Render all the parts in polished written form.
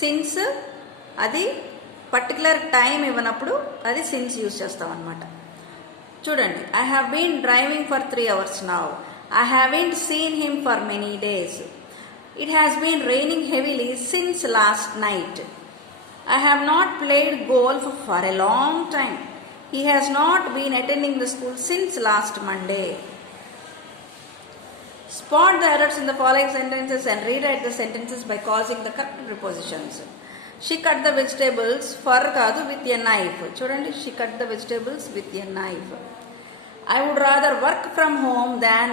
Since అది particular time ఇవ్వనప్పుడు అది since use చేస్తాం అనమాట. చూడండి, I have been driving for 3 hours now. I haven't seen him for many days. It has been raining heavily since last night. I have not played golf for a long time. He has not been attending the school since last Monday. Spot the errors in the following sentences and rewrite the sentences by causing the correct prepositions. She cut the vegetables for kaadu with a knife. Chudandi, she cut the vegetables with a knife. I would rather work from home than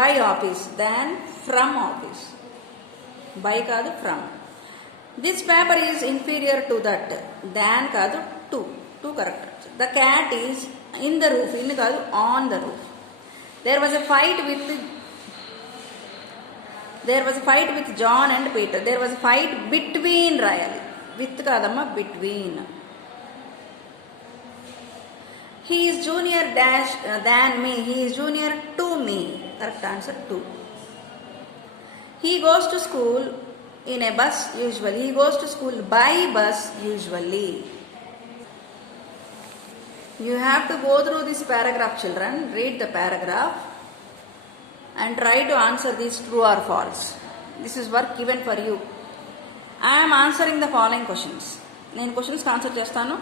by office than from office. By kaadu from. This paper is inferior to that. Than kaadu to. To correct. The cat is in the roof. In kaadu on the roof. There was a fight with John and Peter. There was a fight between Rayali. With kadamma between. He is junior dash than me. He is junior to me. Correct answer to. He goes to school in a bus usually. He goes to school by bus usually. You have to go through this paragraph, children. Read the paragraph and try to answer these true or false. This is work given for you. I am answering the following questions. నేను క్వశ్చన్స్కి answer చేస్తాను.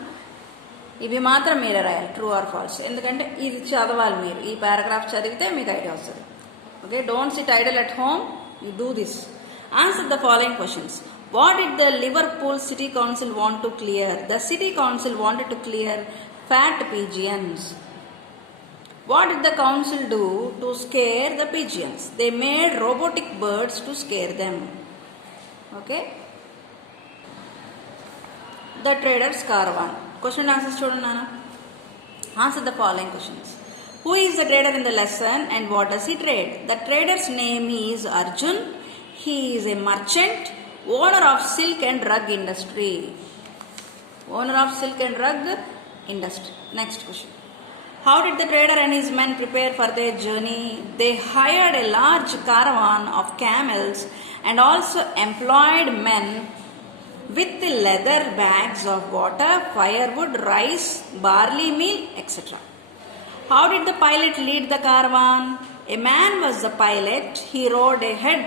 ఇవి మాత్రం మీరే రాయాలి, true or falls. ఎందుకంటే ఇది చదవాలి మీరు. ఈ పారాగ్రాఫ్ చదివితే మీకు ఐడియా వస్తుంది. Okay, don't SIT Idol at home. You do this. Answer the following questions. What did the Liverpool City Council want to clear? The City Council wanted to clear fat pigeons. What did the council do to scare the pigeons? They made robotic birds to scare them. Okay? The Trader's Caravan. Question and answers chudana. Answer the following questions. Who is the trader in the lesson and what does he trade? The trader's name is Arjun. He is a merchant, owner of silk and rug industry. Owner of silk and rug industry. Next question. How did the trader and his men prepare for their journey? They hired a large caravan of camels and also employed men with leather bags of water, firewood, rice, barley meal, etc. How did the pilot lead the caravan? A man was the pilot. He rode ahead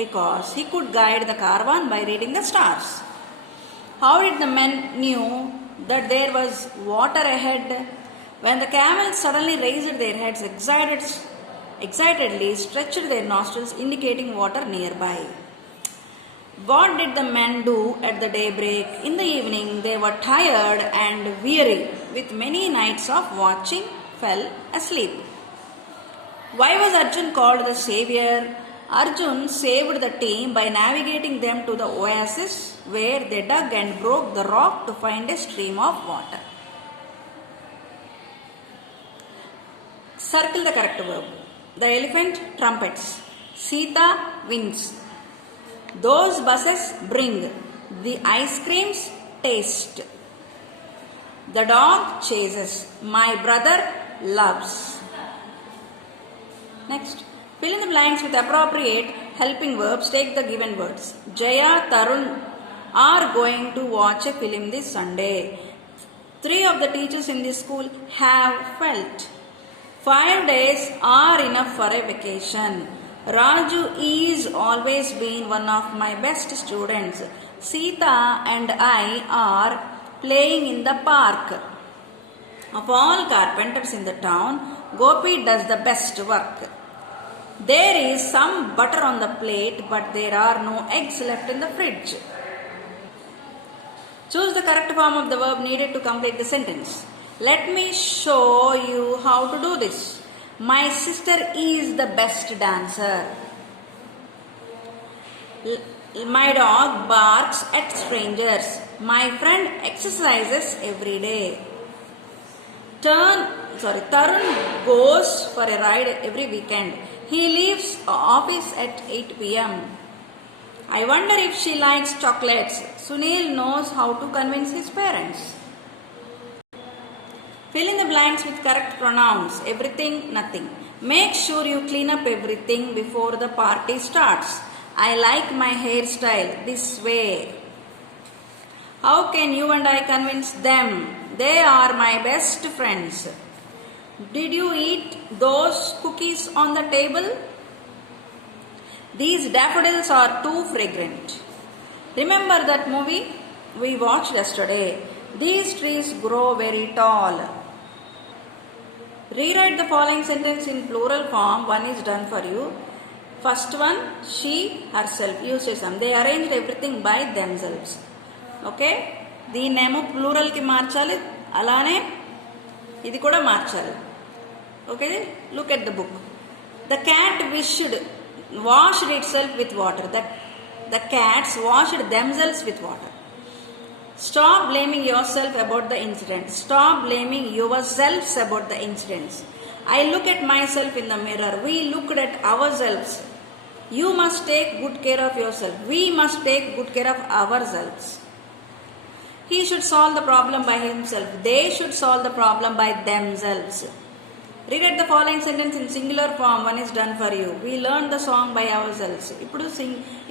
because he could guide the caravan by reading the stars. How did the men knew that there was water ahead? When the camels suddenly raised their heads excitedly, stretched their nostrils indicating water nearby. What did the men do at the daybreak? In the evening they were tired and weary with many nights of watching, fell asleep. Why was Arjun called the savior? Arjun saved the team by navigating them to the oasis where they dug and broke the rock to find a stream of water. Circle the correct verb. The elephant trumpets. Sita wins. Those buses bring. The ice creams taste. The dog chases. My brother loves. Next. Fill in the blanks with appropriate helping verbs. Take the given words. Jaya, Tarun are going to watch a film this Sunday. 3 of the teachers in this school have felt. 5 days are enough for a vacation. Raju is always been one of my best students. Sita and I are playing in the park. Of all carpenters in the town, Gopi does the best work. There is some butter on the plate, but there are no eggs left in the fridge. Choose the correct form of the verb needed to complete the sentence. Let me show you how to do this. My sister is the best dancer. My dog barks at strangers. My friend exercises every day. Tarun goes for a ride every weekend. He leaves office at 8 p.m. I wonder if she likes chocolates. Sunil knows how to convince his parents. Fill in the blanks with correct pronouns. Everything, nothing. Make sure you clean up everything before the party starts. I like my hairstyle this way. How can you and I convince them? They are my best friends. Did you eat those cookies on the table? These daffodils are too fragrant. Remember that movie we watched yesterday? These trees grow very tall. Rewrite the following sentence in plural form. One is done for you. First one, she, herself. Use some. They arranged everything by themselves. Okay, దీన్నేమో ప్లూరల్కి మార్చాలి, అలానే ఇది కూడా మార్చాలి. Okay, look at the book. The cat washed itself with water. The cats washed themselves with water. Stop blaming yourself about the incident. Stop blaming yourselves about the incidents. I look at myself in the mirror. We looked at ourselves. You must take good care of yourself. We must take good care of ourselves. He should solve the problem by himself. They should solve the problem by themselves. Read the following sentence in singular form. One is done for you. We learned the song by ourselves. ఇప్పుడు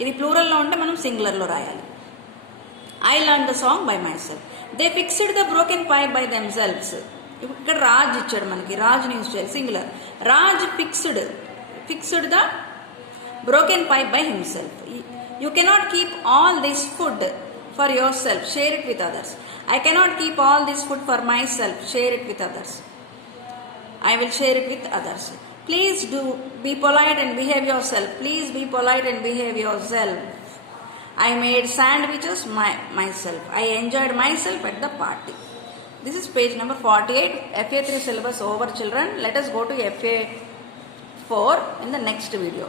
ఇది ప్లూరల్లో ఉంటే మనం సింగులర్లో రాయాలి. I learned the song by myself. They fixed the broken pipe by themselves. ఇక్కడ రాజ్ ఇచ్చాడు మనకి, రాజ్ని use చేయాలి, singular. Raj fixed the broken pipe by himself. You cannot keep all this food for yourself. Share it with others. I cannot keep all this food for myself. Share it with others. I will share it with others. Please do be polite and behave yourself. Please be polite and behave yourself. I made sandwiches myself. I enjoyed myself at the party. This is page number 48. FA3 syllabus over, children. Let us go to FA4 in the next video.